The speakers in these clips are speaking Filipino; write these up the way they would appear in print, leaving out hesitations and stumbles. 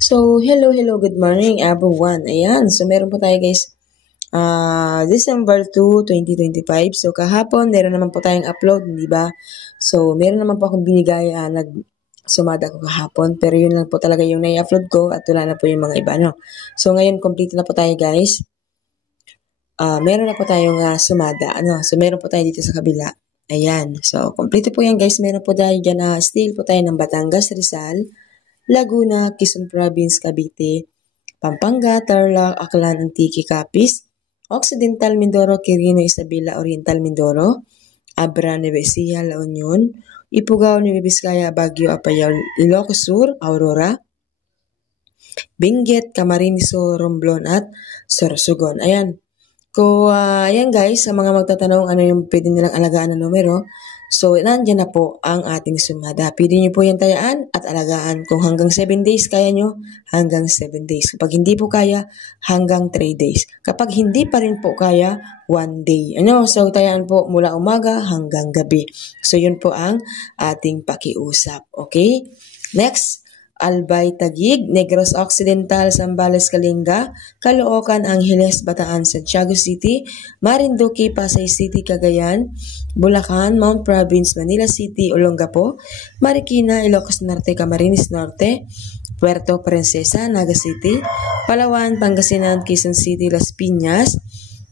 So, hello, good morning everyone. Ayan, so meron po tayo guys, December 2, 2025. So, kahapon, meron naman po tayong upload, di ba? So, meron naman po akong binigay, sumada ko kahapon, pero yun lang po talaga yung nai-upload ko at wala na po yung mga iba, no? So, ngayon, complete na po tayo guys. Meron na po tayong sumada, ano? So, meron po tayo dito sa kabila. Ayan, so, complete po yan guys. Meron po tayo dyan still po tayo ng Batangas, Rizal, Laguna, Quezon Province, Cavite, Pampanga, Tarlac, Aklan, Antique, Capiz, Occidental Mindoro, Quirino, Isabela, Oriental Mindoro, Abra, Nueva Ecija, La Union, Ifugao, Nueva Vizcaya, Baguio, Apayao, Ilocos Sur, Aurora, Benguet, Camarines Sur, Romblon, at Sorsogon. Ayan. Ayan guys, sa mga magtatanong ano yung pwede nilang alagaan na numero, so nandiyan na po ang ating sumada. Pwede nyo po yung tayaan at alagaan. Kung hanggang 7 days kaya nyo, hanggang 7 days. Kapag hindi po kaya, hanggang 3 days. Kapag hindi pa rin po kaya, 1 day. So tayaan po mula umaga hanggang gabi. So yun po ang ating pakiusap. Okay? Next, Albay, Taguig, Negros Occidental, Zambales, Kalinga, Caloocan, Angeles, Bataan, Santiago City, Marinduque, Pasay City, Cagayan, Bulacan, Mount Province, Manila City, Olongapo, Marikina, Ilocos Norte, Camarines Norte, Puerto Princesa, Naga City, Palawan, Pangasinan, Quezon City, Las Piñas,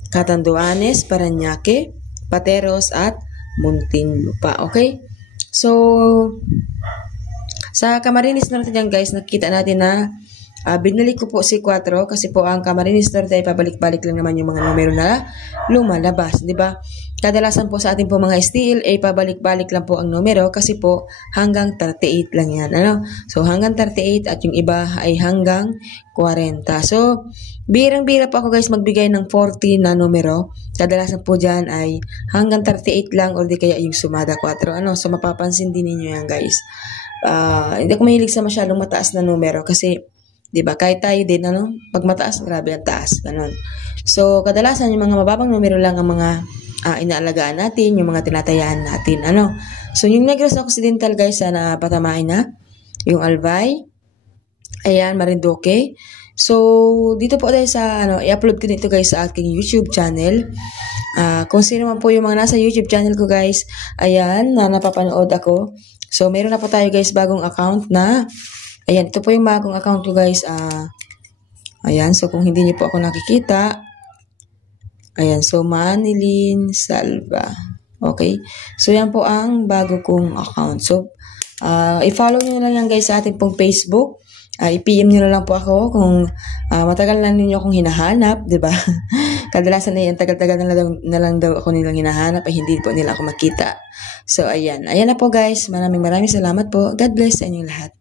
Catanduanes, Parañaque, Pateros, at Muntinlupa. Okay? So, sa Camarines Norte dyan guys, nakita natin na binalik ko po si 4 kasi po ang Camarines Norte ay pabalik-balik lang naman yung mga numero na lumalabas, di ba? Kadalasan po sa ating po mga STL ay pabalik-balik lang po ang numero kasi po hanggang 38 lang yan. So hanggang 38 at yung iba ay hanggang 40. So birang-bira po ako guys magbigay ng 40 na numero. Kadalasan po dyan ay hanggang 38 lang or di kaya yung sumada 4. So mapapansin din ninyo yan guys. Hindi ako mahilig sa masyadong mataas na numero kasi 'di ba kahit tayo din pag mataas grabe ang taas ganun. So kadalasan yung mga mababang numero lang ang mga inaalagaan natin, yung mga tinatayaan natin So yung Negros Occidental guys sana patamain na yung Albay. Ayan, Marinduque. So dito po tayo sa i-upload ko dito guys sa aking YouTube channel. Kung sino man po yung mga nasa YouTube channel ko guys, ayan, na napapanood ako. So, meron na po tayo guys bagong account na, ayan, ito po yung bagong account ko guys. Ayan, so kung hindi niyo po ako nakikita, ayan, so Manilyn Salva. Okay? So, yan po ang bago kong account. So, i-follow niyo na lang yan guys sa ating pong Facebook. I-PM nyo na lang po ako kung matagal na ninyo akong hinahanap, di ba? Kadalasan na yan, tagal-tagal na lang daw ako nilang hinahanap ay hindi po nila ako makita. So, ayan. Ayan na po guys. Maraming salamat po. God bless sa inyong lahat.